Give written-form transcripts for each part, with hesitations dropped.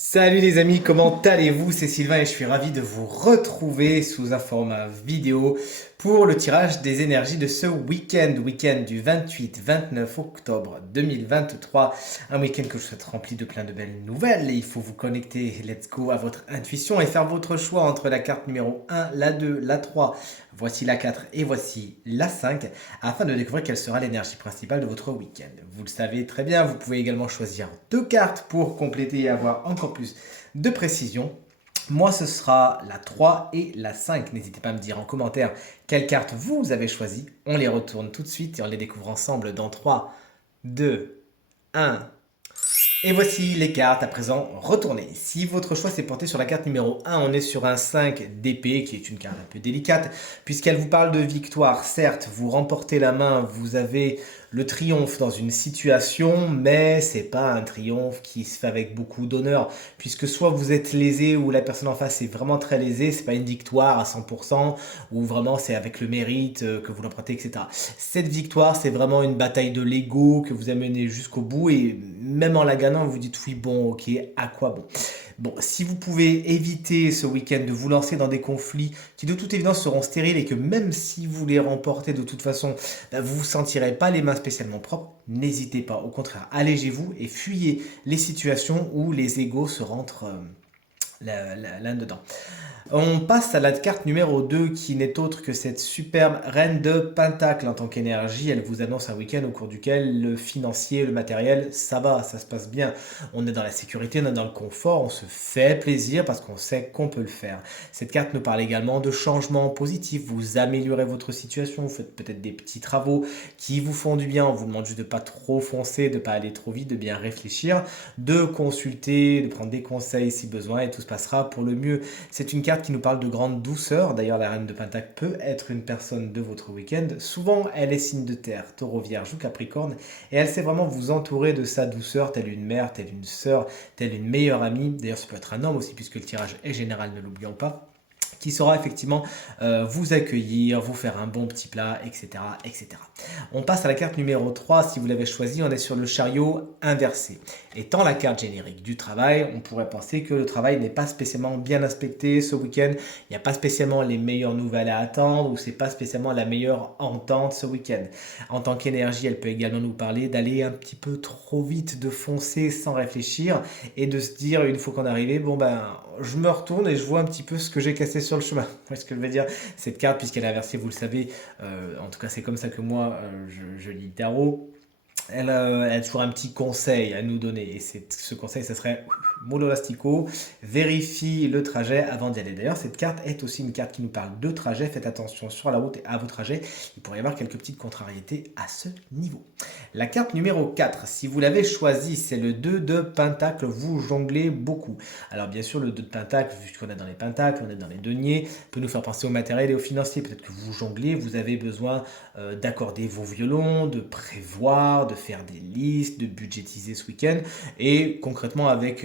Salut les amis, comment allez-vous? C'est Sylvain et je suis ravi de vous retrouver sous un format vidéo pour le tirage des énergies de ce week-end du 28-29 octobre 2023. Un week-end que je souhaite rempli de plein de belles nouvelles et il faut vous connecter, let's go, à votre intuition et faire votre choix entre la carte numéro 1, la 2, la 3, voici la 4 et voici la 5 afin de découvrir quelle sera l'énergie principale de votre week-end. Vous le savez très bien, vous pouvez également choisir deux cartes pour compléter et avoir encore plus de précision. Moi, ce sera la 3 et la 5. N'hésitez pas à me dire en commentaire quelle carte vous avez choisi. On les retourne tout de suite et on les découvre ensemble dans 3, 2, 1. Et voici les cartes à présent retournées. Si votre choix s'est porté sur la carte numéro 1, on est sur un 5 d'épée qui est une carte un peu délicate puisqu'elle vous parle de victoire. Certes, vous remportez la main, vous avez le triomphe dans une situation, mais c'est pas un triomphe qui se fait avec beaucoup d'honneur puisque soit vous êtes lésé ou la personne en face est vraiment très lésée, c'est pas une victoire à 100% ou vraiment c'est avec le mérite que vous l'empruntez, etc. Cette victoire, c'est vraiment une bataille de l'ego que vous amenez jusqu'au bout et même en la gagnant, vous dites oui, bon, ok, à quoi bon? Bon, si vous pouvez éviter ce week-end de vous lancer dans des conflits qui de toute évidence seront stériles et que même si vous les remportez de toute façon, vous ne vous sentirez pas les mains spécialement propres, n'hésitez pas. Au contraire, allégez-vous et fuyez les situations où les égos se rentrent là-dedans. On passe à la carte numéro 2 qui n'est autre que cette superbe reine de Pentacle en tant qu'énergie. Elle vous annonce un week-end au cours duquel le financier, le matériel, ça va, ça se passe bien. On est dans la sécurité, on est dans le confort, on se fait plaisir parce qu'on sait qu'on peut le faire. Cette carte nous parle également de changements positifs. Vous améliorez votre situation, vous faites peut-être des petits travaux qui vous font du bien. On vous demande juste de ne pas trop foncer, de ne pas aller trop vite, de bien réfléchir, de consulter, de prendre des conseils si besoin et tout se passera pour le mieux. C'est une carte qui nous parle de grande douceur. D'ailleurs, la reine de Pentacle peut être une personne de votre week-end. Souvent, elle est signe de terre, taureau, vierge ou capricorne. Et elle sait vraiment vous entourer de sa douceur, telle une mère, telle une sœur, telle une meilleure amie. D'ailleurs, ça peut être un homme aussi, puisque le tirage est général, ne l'oublions pas, qui saura effectivement vous accueillir, vous faire un bon petit plat, etc., etc. On passe à la carte numéro 3. Si vous l'avez choisi, on est sur le chariot inversé. Étant la carte générique du travail, on pourrait penser que le travail n'est pas spécialement bien inspecté ce week-end. Il n'y a pas spécialement les meilleures nouvelles à attendre ou c'est pas spécialement la meilleure entente ce week-end. En tant qu'énergie, elle peut également nous parler d'aller un petit peu trop vite, de foncer sans réfléchir et de se dire une fois qu'on est arrivé, bon ben je me retourne et je vois un petit peu ce que j'ai cassé sur le chemin. Vous voyez ce que je veux dire? Cette carte, puisqu'elle est inversée, vous le savez, en tout cas c'est comme ça que moi je lis le tarot. Elle a toujours un petit conseil à nous donner. Et ce conseil, ce serait mollo lastico, vérifie le trajet avant d'y aller. D'ailleurs, cette carte est aussi une carte qui nous parle de trajet. Faites attention sur la route et à vos trajets. Il pourrait y avoir quelques petites contrariétés à ce niveau. La carte numéro 4, si vous l'avez choisie, c'est le 2 de Pentacle. Vous jonglez beaucoup. Alors, bien sûr, le 2 de Pentacle, vu qu'on est dans les Pentacles, on est dans les deniers, peut nous faire penser au matériel et au financier. Peut-être que vous jonglez, vous avez besoin d'accorder vos violons, de prévoir, de faire des listes, de budgétiser ce week-end. Et concrètement, avec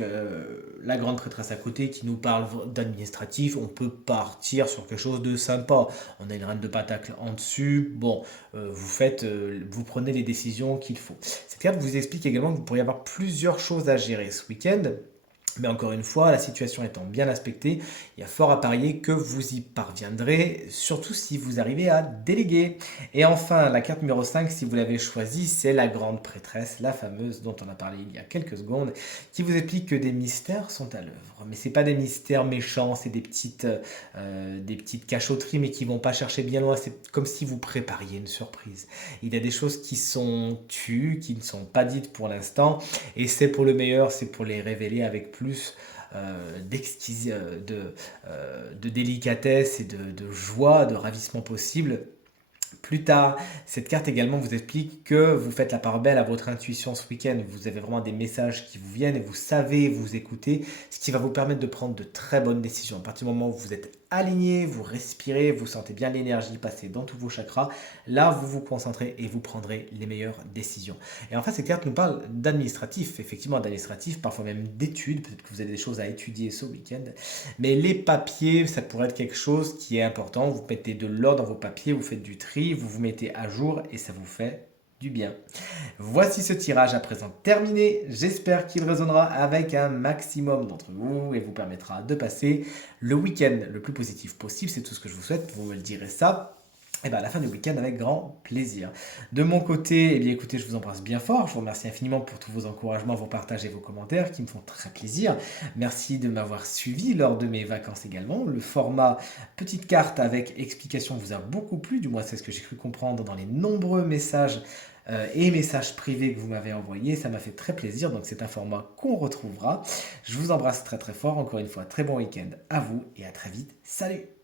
la grande prêtresse à côté qui nous parle d'administratif, on peut partir sur quelque chose de sympa. On a une reine de pentacle en dessus. Bon, vous prenez les décisions qu'il faut. Cette carte vous explique également que vous pourriez avoir plusieurs choses à gérer ce week-end. Mais encore une fois, la situation étant bien aspectée, il y a fort à parier que vous y parviendrez, surtout si vous arrivez à déléguer. Et enfin, la carte numéro 5, si vous l'avez choisie, c'est la grande prêtresse, la fameuse dont on a parlé il y a quelques secondes, qui vous explique que des mystères sont à l'œuvre. Mais ce n'est pas des mystères méchants, c'est des petites cachotteries, mais qui ne vont pas chercher bien loin. C'est comme si vous prépariez une surprise. Il y a des choses qui sont tues, qui ne sont pas dites pour l'instant, et c'est pour le meilleur, c'est pour les révéler avec plus de délicatesse et de joie, de ravissement possible. Plus tard, cette carte également vous explique que vous faites la part belle à votre intuition ce week-end. Vous avez vraiment des messages qui vous viennent et vous savez vous écouter, ce qui va vous permettre de prendre de très bonnes décisions. À partir du moment où vous êtes aligné, vous respirez, vous sentez bien l'énergie passer dans tous vos chakras, là vous vous concentrez et vous prendrez les meilleures décisions. Et enfin, cette carte nous parle d'administratif, effectivement d'administratif, parfois même d'études. Peut-être que vous avez des choses à étudier ce week-end. Mais les papiers, ça pourrait être quelque chose qui est important. Vous mettez de l'ordre dans vos papiers, vous faites du tri, vous vous mettez à jour et ça vous fait du bien. Voici ce tirage à présent terminé. J'espère qu'il résonnera avec un maximum d'entre vous et vous permettra de passer le week-end le plus positif possible. C'est tout ce que je vous souhaite. Vous me le direz ça. Et bien à la fin du week-end avec grand plaisir. De mon côté, eh bien écoutez, je vous embrasse bien fort. Je vous remercie infiniment pour tous vos encouragements, vos partages et vos commentaires qui me font très plaisir. Merci de m'avoir suivi lors de mes vacances également. Le format petite carte avec explication vous a beaucoup plu, du moins c'est ce que j'ai cru comprendre dans les nombreux messages et messages privés que vous m'avez envoyés. Ça m'a fait très plaisir, donc c'est un format qu'on retrouvera. Je vous embrasse très très fort. Encore une fois, très bon week-end à vous et à très vite. Salut!